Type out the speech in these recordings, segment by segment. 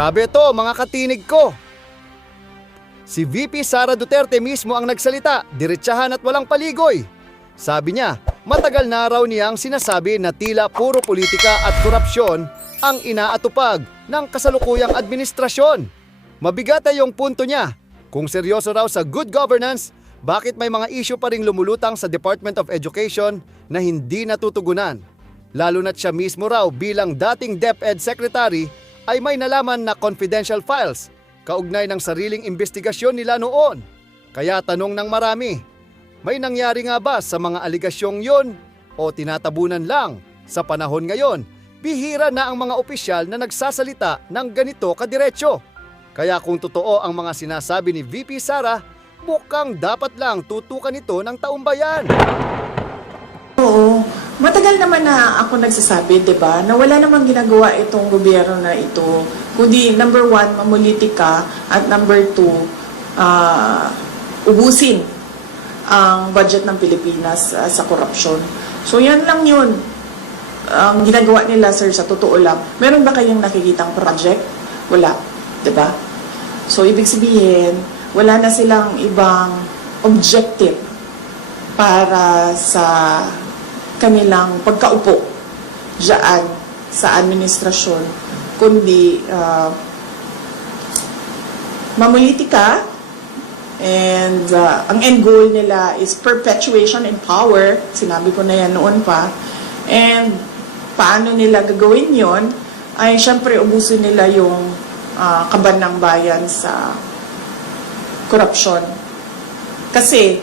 Grabe to mga katinig ko. Si VP Sara Duterte mismo ang nagsalita, diretsahan at walang paligoy. Sabi niya, matagal na raw niyang sinasabi na tila puro politika at korupsyon ang inaatupag ng kasalukuyang administrasyon. Mabigat ay yung punto niya. Kung seryoso raw sa good governance, bakit may mga issue pa ring lumulutang sa Department of Education na hindi natutugunan? Lalo na't siya mismo raw bilang dating DepEd Secretary ay may nalaman na confidential files kaugnay ng sariling investigasyon nila noon. Kaya tanong ng marami, may nangyari nga ba sa mga aligasyong yon o tinatabunan lang sa panahon ngayon? Bihira na ang mga opisyal na nagsasalita ng ganito kadiretso. Kaya kung totoo ang mga sinasabi ni VP Sara, mukhang dapat lang tutukan ito ng taumbayan. Matagal naman na ako nagsasabi, di ba, na wala namang ginagawa itong gobyerno na ito. Kundi, number one, mamulitika, at number two, ah, ubusin ang budget ng Pilipinas ah, sa korupsyon. So, yan lang yun. Ang ginagawa nila, sir, sa totoo lang. Meron ba kayong nakikitang project? Wala. Ba? So, ibig sabihin, wala na silang ibang objective para sa kanilang pagkaupo diyan sa administrasyon, kundi uh, mamulitika and uh, ang end goal nila is perpetuation in power. Sinabi ko na yan noon pa. And paano nila gagawin yon ay syempre ubusin nila yung uh, kaban ng bayan sa korupsyon. Kasi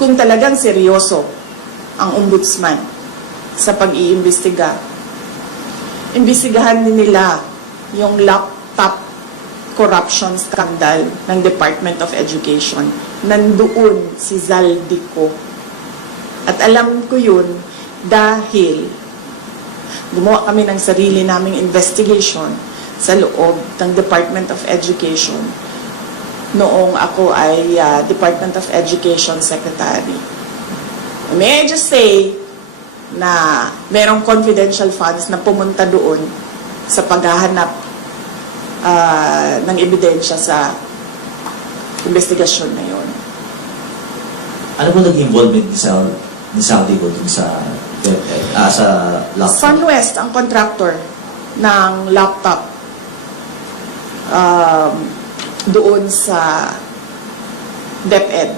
kung talagang seryoso ang ombudsman sa pag-iimbestiga, imbestigahan din nila yung laptop corruption scandal ng Department of Education. Nandoon si Zaldico. At alam ko yun dahil gumawa kami ng sarili naming investigation sa loob ng Department of Education noong ako ay uh, Department of Education Secretary. May I just say na merong confidential funds na pumunta doon sa paghahanap ah, ng ebidensya sa investigasyon na yon. Ano po naging involvement ni Sal ni Saudi ko dun sa ah, sa laptop? SunWest ang contractor ng laptop um, doon sa DepEd.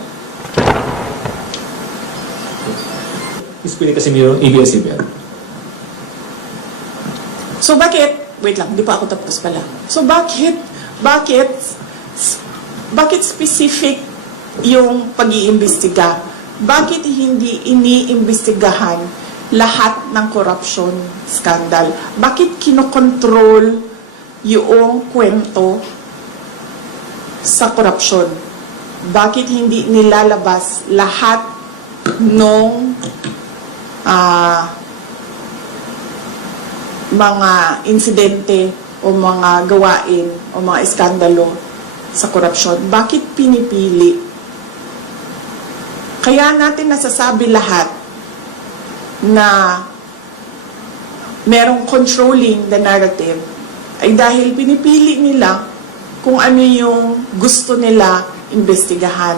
Queenie Casimiro, ABS-CBN. So bakit, wait lang, di pa ako tapos pala. So bakit, bakit, bakit specific yung pag-iimbestiga? Bakit hindi iniimbestigahan lahat ng corruption scandal? Bakit kinokontrol yung kwento sa korupsyon? Bakit hindi nilalabas lahat nung ah mga insidente o mga gawain o mga iskandalo sa korupsyon. Bakit pinipili? Kaya natin nasasabi lahat na merong controlling the narrative ay dahil pinipili nila kung ano yung gusto nila investigahan.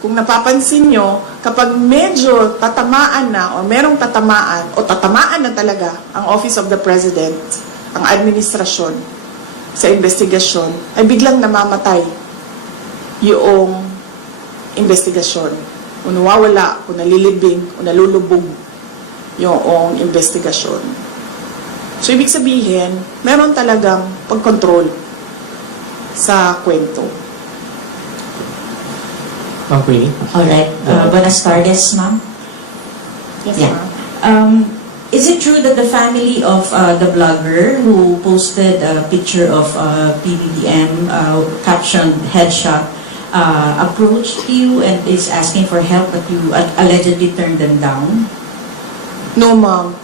Kung napapansin nyo, kapag medyo tatamaan na o merong tatamaan o tatamaan na talaga ang Office of the President, ang administrasyon sa investigasyon, ay biglang namamatay yung investigasyon. O nawawala, o nalilibing, o nalulubog yung investigasyon. So, ibig sabihin, meron talagang pagkontrol sa kwento. Ma'am Queenie. Alright, uh, buenas tardes, ma'am. Yes, Yeah. ma'am. Um, is it true that the family of uh, the blogger who posted a picture of uh, PBBM uh, captioned headshot uh, approached you and is asking for help but you uh, allegedly turned them down? No, ma'am.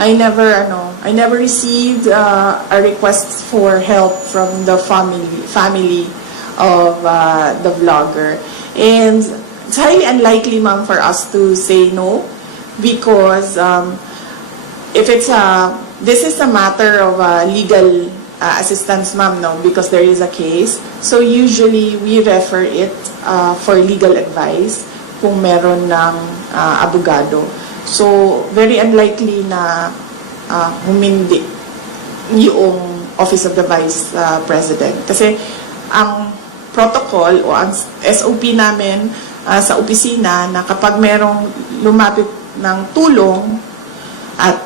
I never, ano, I never received uh, a request for help from the family family of uh, the vlogger. And it's highly unlikely, ma'am, for us to say no because um, if it's a, this is a matter of uh, legal uh, assistance, ma'am, no, because there is a case. So usually, we refer it uh, for legal advice kung meron ng uh, abogado. So, very unlikely na uh, humindi yung Office of the Vice uh, President. Kasi ang protocol o ang SOP namin uh, sa opisina na kapag merong lumapit ng tulong at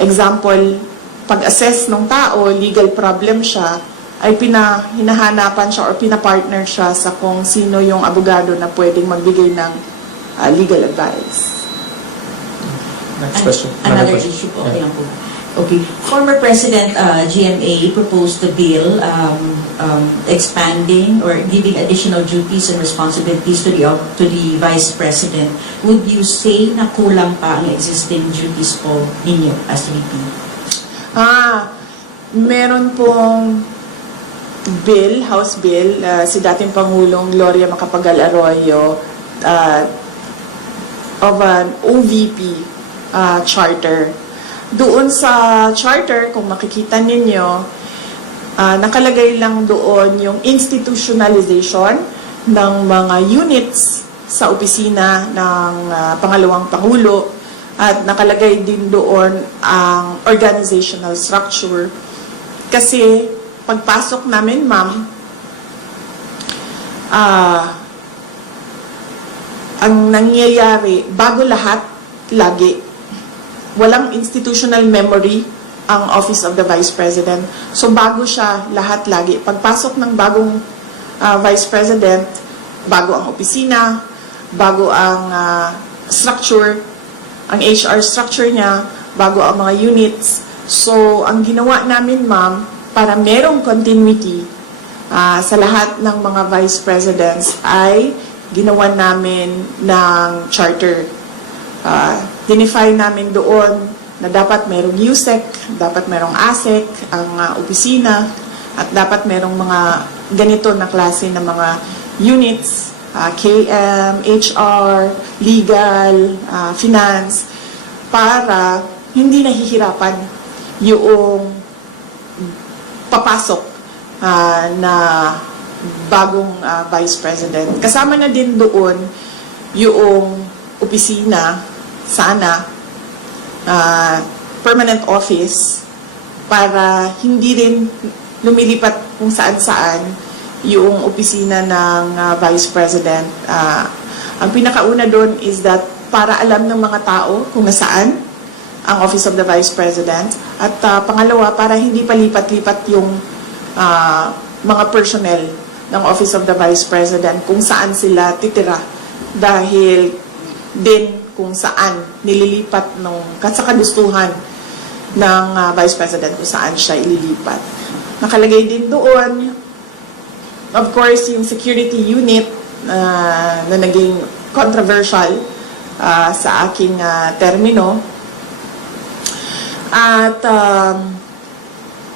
example, pag-assess ng tao, legal problem siya, ay pina, hinahanapan siya or pinapartner siya sa kung sino yung abogado na pwedeng magbigay ng uh, legal advice. Next An- question. Another question. issue po. Yeah. Okay lang po. Okay. Former President uh, GMA proposed a bill um, um, expanding or giving additional duties and responsibilities to the to the Vice President. Would you say na kulang pa ang existing duties po ninyo as VP? Ah, meron pong bill, House Bill, uh, si dating Pangulong Gloria Macapagal Arroyo uh, of an OVP uh, charter. Doon sa charter, kung makikita ninyo, ah, nakalagay lang doon yung institutionalization ng mga units sa opisina ng ah, pangalawang Pangulo at nakalagay din doon ang organizational structure. Kasi pagpasok namin, ma'am, ah, ang nangyayari, bago lahat, lagi, walang institutional memory ang Office of the Vice President. So bago siya lahat lagi. Pagpasok ng bagong ah, Vice President, bago ang opisina, bago ang ah, structure, ang HR structure niya, bago ang mga units. So ang ginawa namin, ma'am, para merong continuity ah, sa lahat ng mga Vice Presidents ay ginawa namin ng charter uh, dinefine namin doon na dapat merong USEC, dapat merong ASEC, ang uh, opisina, at dapat merong mga ganito na klase ng mga units, uh, KM, HR, legal, uh, finance, para hindi nahihirapan yung papasok ah, na bagong ah, Vice President. Kasama na din doon yung opisina, sana, ah, permanent office, para hindi rin lumilipat kung saan-saan yung opisina ng ah, Vice President. Ah, ang pinakauna doon is that para alam ng mga tao kung nasaan ang Office of the Vice President. At ah, pangalawa, para hindi palipat-lipat yung ah, mga personnel ng Office of the Vice President kung saan sila titira. Dahil din kung saan nililipat nung sa kagustuhan ng ah, Vice President kung saan siya ililipat. Nakalagay din doon, of course, yung security unit ah, na naging controversial ah, sa aking ah, termino. At, um,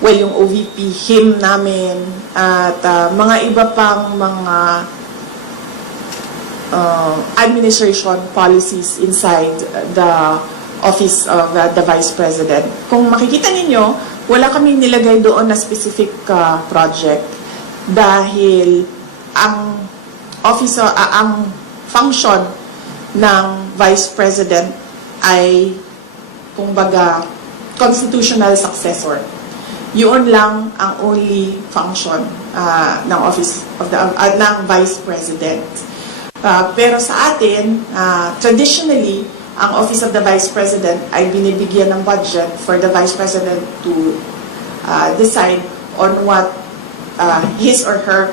well, yung OVP, him namin, at ah, mga iba pang mga uh, administration policies inside the office of uh, the Vice President. Kung makikita ninyo, wala kaming nilagay doon na specific uh, project dahil ang office uh, ang function ng Vice President ay kumbaga constitutional successor. Yun lang ang only function uh, ng office of the uh, ng Vice President. Uh, pero sa atin, uh, traditionally, ang Office of the Vice President ay binibigyan ng budget for the Vice President to uh, decide on what uh, his or her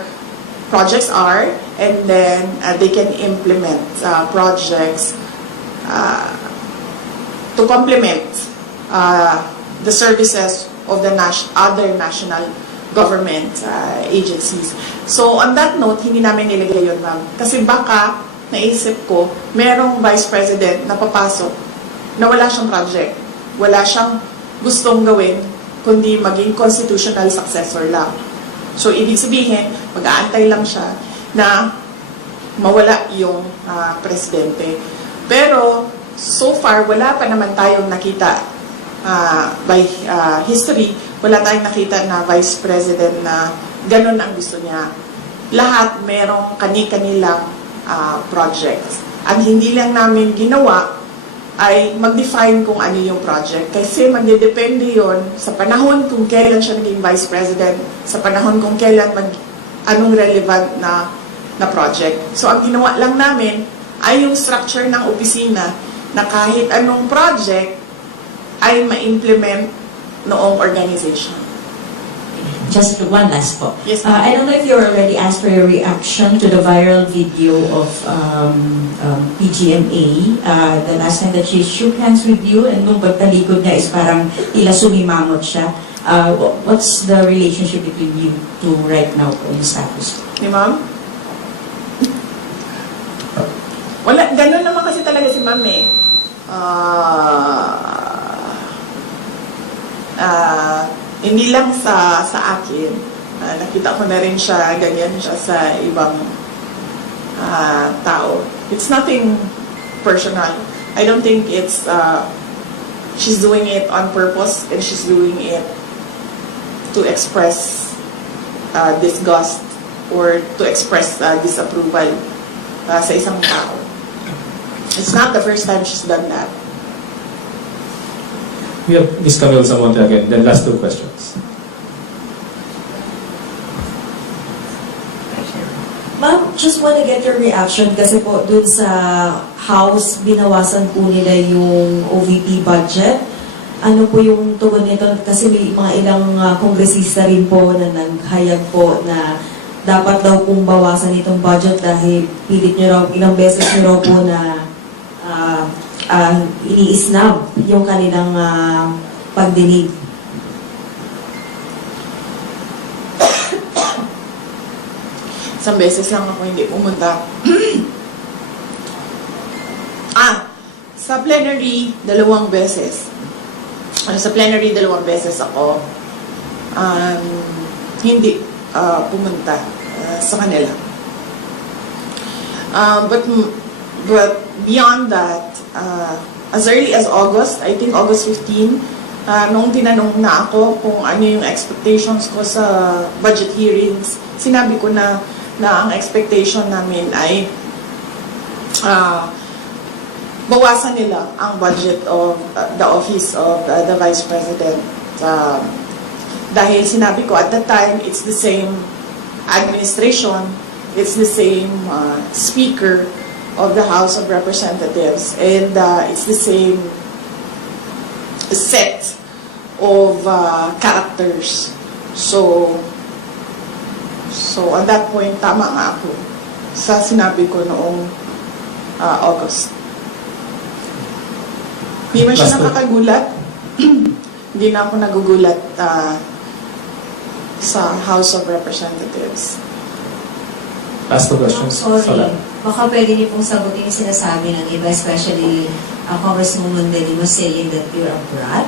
projects are and then uh, they can implement uh, projects uh, to complement uh, the services of the nas- other national government uh, agencies. So, on that note, hindi namin nilagay yun, ma'am. Kasi baka, naisip ko, merong vice president na papasok na wala siyang project. Wala siyang gustong gawin, kundi maging constitutional successor lang. So, ibig sabihin, mag-aantay lang siya na mawala yung ah, presidente. Pero, so far, wala pa naman tayong nakita ah, by ah, history wala tayong nakita na vice president na ganun ang gusto niya. Lahat merong kani-kanilang ah, projects. Ang hindi lang namin ginawa ay mag-define kung ano yung project. Kasi magdedepende yon sa panahon kung kailan siya naging vice president, sa panahon kung kailan mag, anong relevant na na project. So ang ginawa lang namin ay yung structure ng opisina na kahit anong project ay ma-implement noong organization. Just one last po. Yes, Uh, I don't know if you already asked for your reaction to the viral video of um, um, PGMA. Uh, the last time that she shook hands with you and nung pagtalikod niya is parang tila sumimangot siya. Uh, wh- what's the relationship between you two right now po, yung status? Ni ma'am? Wala, ganun naman kasi talaga si ma'am eh. Ah, ah, hindi lang sa sa akin. Ah, nakita ko na rin siya, ganyan siya sa ibang ah, tao. It's nothing personal. I don't think it's, uh, she's doing it on purpose and she's doing it to express uh, disgust or to express uh, disapproval uh, sa isang tao. It's not the first time she's done that. We have Ms. Camille Samonte again, then last two questions. Ma'am, just want to get your reaction kasi po dun sa House, binawasan po nila yung OVP budget. Ano po yung tugon nito? Kasi may mga ilang uh, kongresista rin po na naghayag po na dapat daw pong bawasan itong budget dahil pilit nyo raw, ilang beses nyo raw po na uh, uh, iniisnab yung kanilang uh, pagdinig. Isang beses lang ako hindi pumunta. ah, sa plenary, dalawang beses. Ano, sa plenary, dalawang beses ako um, hindi ah, pumunta ah, sa kanila. Um, but, but beyond that, uh, as early as August, I think August 15, uh, nung tinanong na ako kung ano yung expectations ko sa budget hearings, sinabi ko na na ang expectation namin ay uh, bawasan nila ang budget of uh, the office of uh, the vice president. Um, dahil sinabi ko at that time, it's the same administration, it's the same uh, speaker of the House of Representatives, and uh, it's the same set of uh, characters. So, so at that point, tama nga ako sa sinabi ko noong uh, August. Hindi man siya nakakagulat. Hindi na ako nagugulat uh, sa House of Representatives. Last two questions. Sorry. Sala. Baka pwede niyo pong sagutin yung sinasabi ng iba, especially uh, Congresswoman Benny was saying that you're a brat.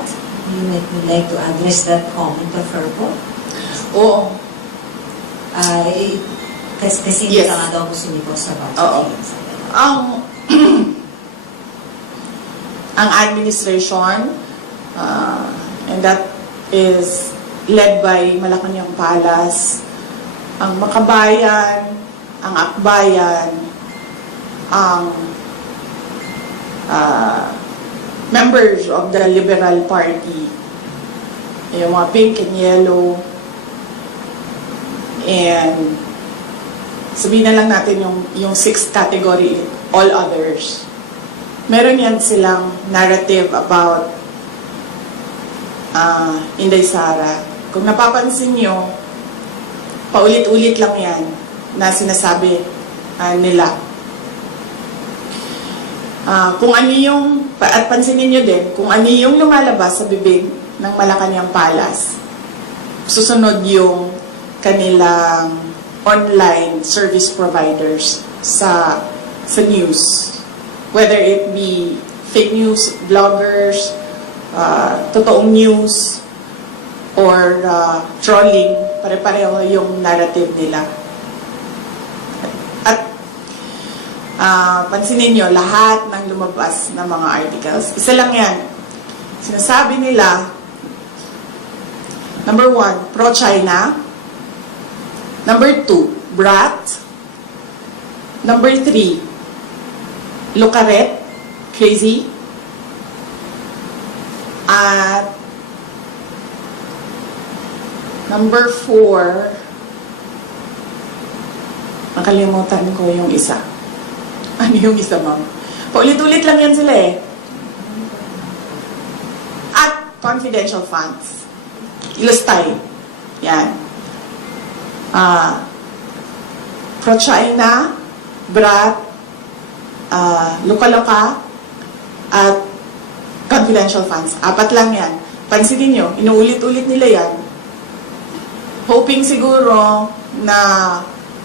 You might would like to address that comment of her po. Oo. Ay, kasi, kasi hindi Yes. ka nga daw po sumiko sa budget. Oo. hearings. ang ang administration uh, and that is led by Malacanang Palas ang Makabayan ang Akbayan ang uh, members of the Liberal Party yung mga pink and yellow and sabihin na lang natin yung, yung sixth category, all others. Meron yan silang narrative about uh, Inday Sara. Kung napapansin nyo, paulit-ulit lang yan na sinasabi ah, nila. Ah, kung ano yung, at pansinin nyo din, kung ano yung lumalabas sa bibig ng Malacanang Palas, susunod yung kanilang online service providers sa sa news. Whether it be fake news, bloggers, uh, totoong news, or uh, trolling, pare-pareho yung narrative nila. At uh, pansinin nyo, lahat ng lumabas na mga articles, isa lang yan. Sinasabi nila Number one, pro-China. Number two, brat. Number three, lukaret, crazy. At number four, nakalimutan ko yung isa. Ano yung isa, ma'am? Paulit-ulit lang yan sila eh. At confidential funds. Ilustay. Yan. Ah, pro-China, brat, ah, luka-luka, at confidential funds. Apat lang yan. Pansinin nyo, inuulit-ulit nila yan. Hoping siguro na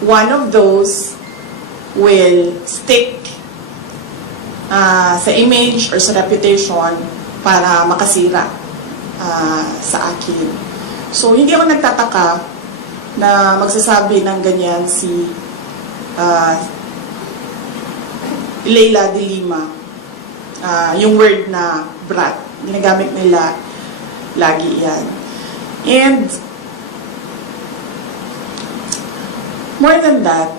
one of those will stick ah, sa image or sa reputation para makasira ah, sa akin. So, hindi ako nagtataka na magsasabi ng ganyan si ah, Leila de Lima. Ah, yung word na brat. Ginagamit nila lagi yan. And more than that,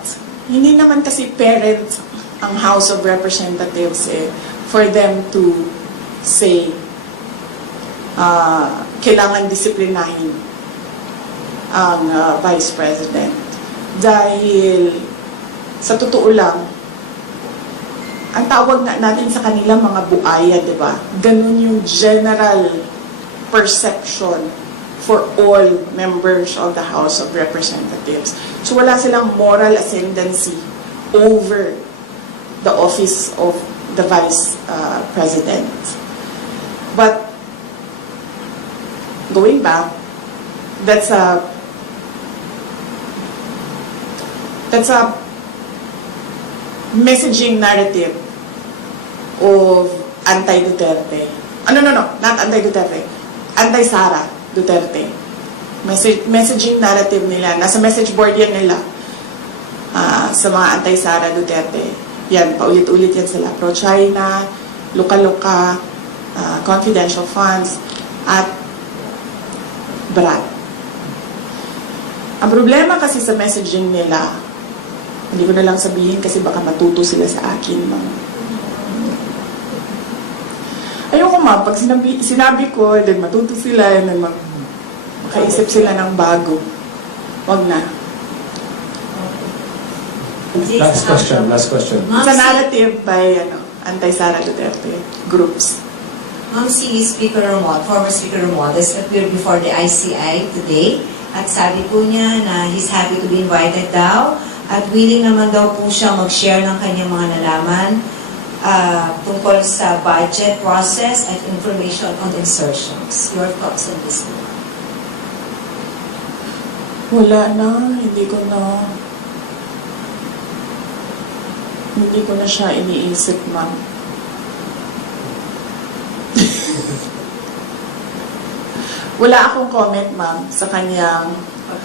hindi naman kasi parent ang House of Representatives eh, for them to say ah, kailangan disiplinahin ang ah, Vice President. Dahil sa totoo lang, ang tawag nga natin sa kanila mga buaya, di ba? Ganun yung general perception for all members of the House of Representatives. So wala silang moral ascendancy over the office of the Vice uh, President. But going back, that's a that's a messaging narrative of anti-Duterte. Ah, no, no, no, not anti-Duterte. Anti-Sara Duterte. Message, messaging narrative nila. Nasa message board yan nila. Ah, sa mga anti-Sara Duterte. Yan, paulit-ulit yan sila. Pro-China, luka-luka, ah, confidential funds, at brat. Ang problema kasi sa messaging nila, hindi ko na lang sabihin kasi baka matuto sila sa akin. Ma'am. Ayoko ma'am, pag sinabi, sinabi ko, then matuto sila, and then mag, makaisip sila ng bago. Wag na. Last question, last question. It's a narrative by ano, anti-Sara Duterte groups. Ma'am si Speaker Ramon, former Speaker Ramon, has appeared before the ICI today at sabi po niya na he's happy to be invited daw at willing naman daw po siya mag-share ng kanyang mga nalaman ah, tungkol sa budget process at information on insertions. Your thoughts on this? Wala na, hindi ko na hindi ko na siya iniisip, ma'am. Wala akong comment, ma'am, sa kanyang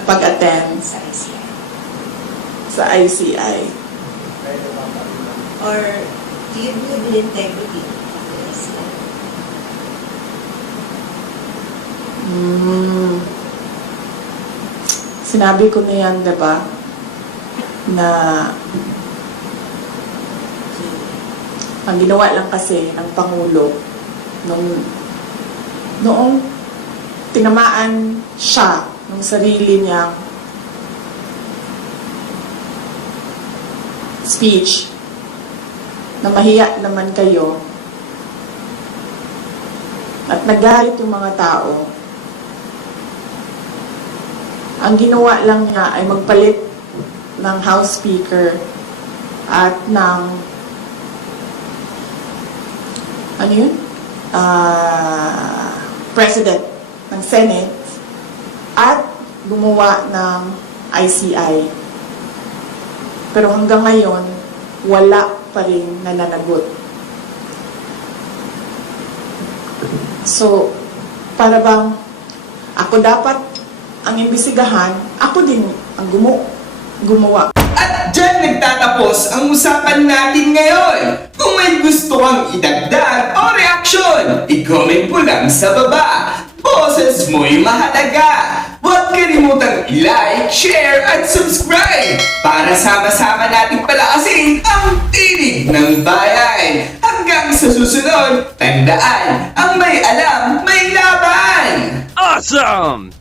pag-attend sa ICI. sa ICI. Or do you believe in integrity of the ICI? Mm. Sinabi ko na yan, di ba? Na ang ginawa lang kasi ng Pangulo nung noong tinamaan siya ng sarili niyang speech na mahiya naman kayo at nagalit yung mga tao ang ginawa lang niya ay magpalit ng House Speaker at ng ano yun? Ah, President ng Senate at gumawa ng ICI. Pero hanggang ngayon, wala pa rin nananagot. So, para bang ako dapat ang imbisigahan, ako din ang gumu gumawa. At dyan nagtatapos ang usapan natin ngayon. Kung may gusto kang idagdag o reaksyon, i-comment mo lang sa baba. boses mo'y mahalaga. Huwag kalimutang i-like, share, at subscribe para sama-sama nating palakasin ang tinig ng bayan. Hanggang sa susunod, tandaan, ang may alam, may laban! Awesome!